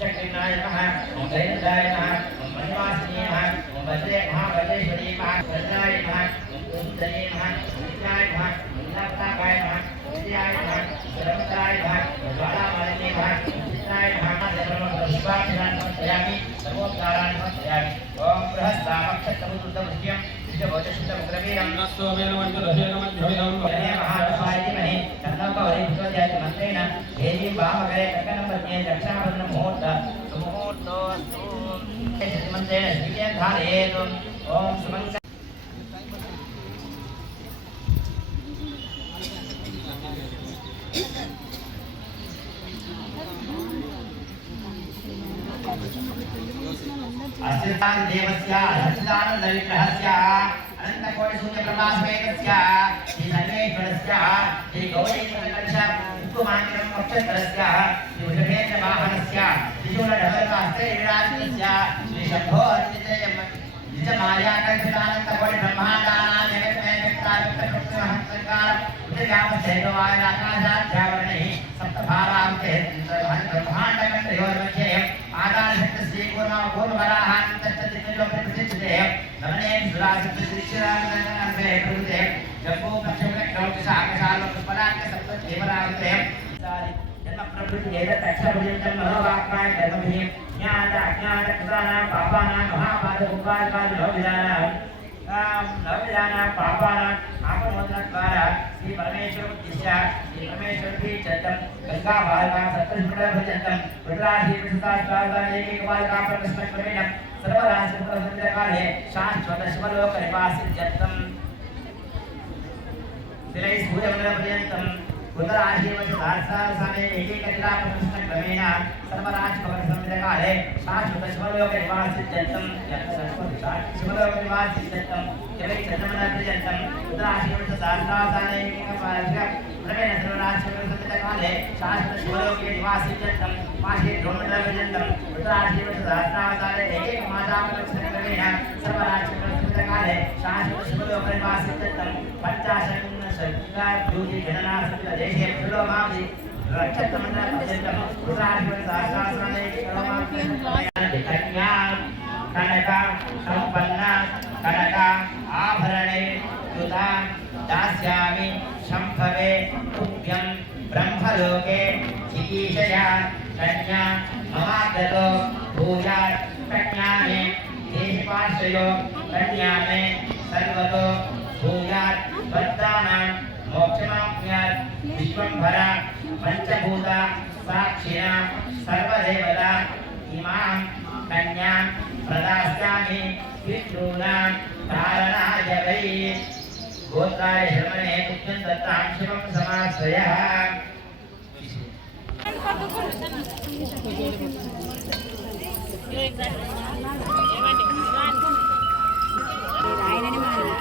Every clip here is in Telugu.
चक्रिनाय नमः ओम दैनदाय नमः ओम मणिवासिनी नमः ओम भद्रे महाभद्रेश्वरी नमः भद्राय नमः ओम धने नमः ओंकाय नमः ओम नापताय नमः ओम दियाय नमः सर्वदाय नमः ज्वालामालिनी नमः नारायण भक्तयामि ओम बृहस्तामक्षत्रमुद्रमुख्यं विद्यभोजशुद्धमुग्रवीरं नमस्तोमेनमञ्जुरसेनमञ्जुरिदं वदने महात्मायतिमहे तन्नोपवरिभुतोद्याति मन्त्रेण देवीं वामकरे कर्कणपत्ये दक्षिणापदनमुहूर्त सुमुहूर्तोऽस्तु मन्त्रेण श्रीकेन धारयेतु ॐ सुमङ्गल Thank you. देवस्य सच्चिदानन्दविग्रहस्य अनन्तकोटिशून्यप्रभास्वेकस्य श्री सर्वेश्वरस्य श्री गौरीकुमारं पक्षधरस्य श्री उषभेन्द्रवाहनस्य त्रिशूलढवलहस्तेराजस्य श्री शम्भो अर्जितय निजमार्याकल्पितानन्दकोटिब्रह्माण्डानां जगत्मेकत्तारत्रकृष्णहंसकारं उदयामसेकवायराकाशाध्यावरणैः सप्तभावान्ते पूर्वराहान्तच्चतिजोप्रतिष्ठिते नमने सुराशक्तिश्रीरामनन्दे प्रभुते जम्बू पक्षमकौटिस आकाशालोकपराक्क सप्तदेवरान्ते जन्मप्रभृति एतदक्षरपर्यन्तं मनोवाक्काय कर्मभिः ज्ञात अज्ञात कृतानां पापानां महापादकुम्भादिकादिनोविधानां नवविधानां पापानां आपमोदनद्वारा श्री परमेश्वर इष्टात् परमेश्वर की चतम गंगा बालका भजंतम भजतम रुद्राधि प्रसदा स्वादा एक बार का प्रदर्शन बालका परमेश्वर प्रवीणम सर्वराष्ट्र प्रसन्न काले शाश्वत शिवलोक निवासित जतम तिलै सूर्यमन भजंतम उत्तराशिवच सहस्रावसाने एकैकनिरापदंशक्रमेण सर्वराजभवनसंविधकाले शाश्वतशिवलोकनिवासित्यन्तं शिवलोकनिवासित्यन्तं जगैकसमनपर्यन्तम् उत्तराशिवच सहस्रावसाने एकैकक्रमेण सर्वराजभवनसंविधकाले शाश्वतशिवलोके निवासित्यन्तं मासे द्रोणपर्यन्तम् उत्तराशिवच सहस्रावसाने एकैकमासापदंशक्रमेण सर्वराजभवनसंविधकाले काले शान्तिपरिवासितं पञ्चाशन्सङ्गीताभ्यूतिगणनासुदेशे प्रिलोमादि कनका सम्पन्ना कनका, आभरणे युता दास्यामि शम्भवे तुभ्यं ब्रह्मलोके जिगीषया प्रज्ञा ममादतो भूयात् प्रज्ञाने देशपाश्रयो प्रण्यामे सर्वतो भूयात् भक्तानां मोक्षमाप्नुयात् विश्वम्भरा पञ्चभूता साक्षिणा सर्वदेवता इमां कन्यां प्रदास्यामि पितॄणां तारणाय वै गोत्राय श्रवणे पुत्रं दत्तां शिवं समाश्रयः Thank you.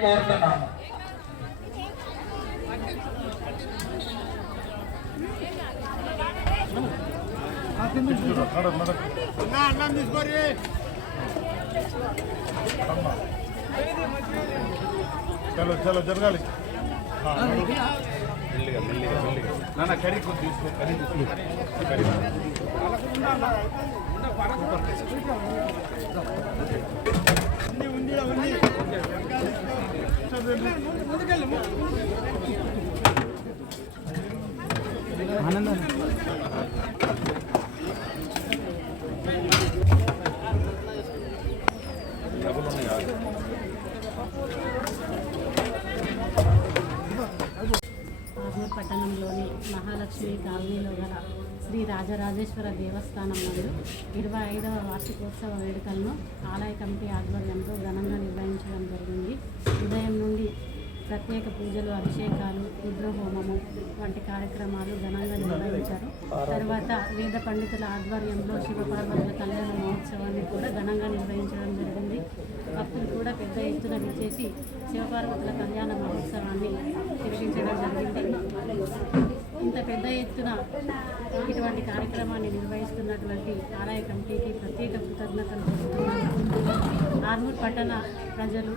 కోరుతున్నాము చలో చలో జరగాలి నాన్న కడి తీసుకో కడి ఆర్మూర్ మహాలక్ష్మి కాలనీలో గల శ్రీ రాజరాజేశ్వర దేవస్థానం నందు ఇరవై ఐదవ వార్షికోత్సవ వేడుకలను ఆలయ కమిటీ ఆధ్వర్యంలో ఘనంగా నిర్వహించడం జరిగింది. ఉదయం నుండి ప్రత్యేక పూజలు అభిషేకాలు రుద్రహోమము వంటి కార్యక్రమాలు ఘనంగా నిర్వహించారు. తర్వాత వేద పండితుల ఆధ్వర్యంలో శివపార్వతుల కళ్యాణ మహోత్సవాన్ని కూడా ఘనంగా నిర్వహించడం జరిగింది. భక్తులు కూడా పెద్ద ఎత్తున విచ్చేసి శివపార్వతుల కళ్యాణ మహోత్సవాన్ని నిర్వహించడం జరిగింది. ఇంత పెద్ద ఎత్తున ఇటువంటి కార్యక్రమాన్ని నిర్వహిస్తున్నటువంటి ఆలయ కమిటీకి ప్రత్యేక కృతజ్ఞతలు ఆర్మూర్ పట్టణ ప్రజలు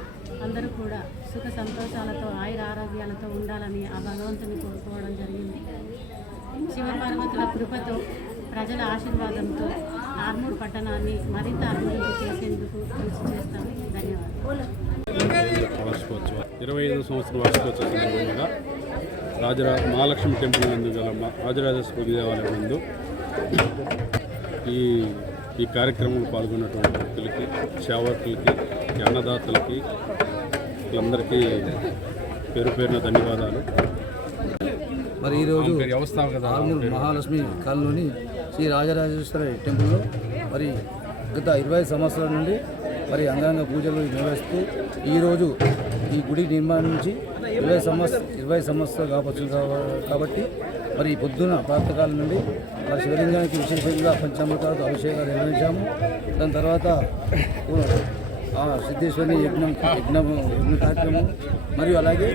అందరూ కూడా సుఖ సంతోషాలతో ఆయుర ఆరోగ్యాలతో ఉండాలని ఆ భగవంతుని కోరుకోవడం జరిగింది. శివపార్వతుల కృపతో ప్రజల ఆశీర్వాదంతో ఆర్మూర్ పట్టణాన్ని మరింత అభివృద్ధి చేసేందుకు కృషి చేస్తాను ధన్యవాదాలు. ఇరవై ఐదు సంవత్సరం వార్షికోత్సవ సందర్భంగా రాజరా మహాలక్ష్మి టెంపుల్ నందు గల రాజరాజేశ్వరి దేవాలయం నందు ఈ ఈ కార్యక్రమంలో పాల్గొన్నటువంటి వ్యక్తులకి సేవకులకి అన్నదాతలకి వీళ్ళందరికీ పేరు పేరున ధన్యవాదాలు. మరి ఈరోజు ఆర్మూర్ మహాలక్ష్మి కాలనీలోని శ్రీ రాజరాజేశ్వర టెంపుల్లో మరి గత ఇరవై సంవత్సరాల నుండి మరి అంగరంగ పూజలు నిర్వహిస్తూ ఈరోజు ఈ గుడి నిర్మాణించి ఇరవై సంవత్స ఇరవై సంవత్సరాలు కావచ్చు కాబట్టి మరి పొద్దున ప్రాతకాలం నుండి మరి శివలింగానికి విశేషంగా పంచామృతాలతో అభిషేకాలు నిర్వహించాము. దాని తర్వాత సిద్ధేశ్వరిని యజ్ఞం యజ్ఞం యజ్ఞ కార్యక్రమం మరియు అలాగే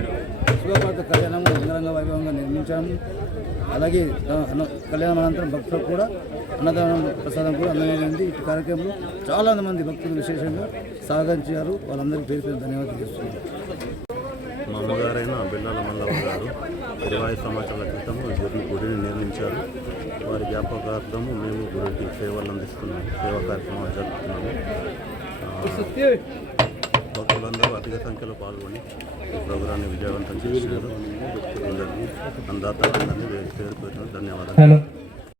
శివపార్వత కళ్యాణం అంగరంగ వైభవంగా నిర్మించడం అలాగే అన్న కళ్యాణం అనంతరం భక్తులకు కూడా అన్నదానం ప్రసాదం కూడా అందజేయండి. ఈ కార్యక్రమంలో చాలా మంది భక్తులు విశేషంగా సహకరించారు వాళ్ళందరికీ పేరు పేరు ధన్యవాదాలు చేస్తున్నాను మా అమ్మగారైన బిల్లాల మల్లవ గారు ఇరవై సంవత్సరాల క్రితం గురి గుడిని నిర్మించారు. వారి జ్ఞాపకార్థము మేము గుడికి సేవలు అందిస్తున్నాము సేవా కార్యక్రమాలు జరుపుతున్నాము. ఆ, అధిక సంఖ్యలో పాల్గొని ఈ ప్రోగ్రాన్ని విజయవంతం చేసినారు అందరినీ అందాత పేరు పేరు ధన్యవాదాలు.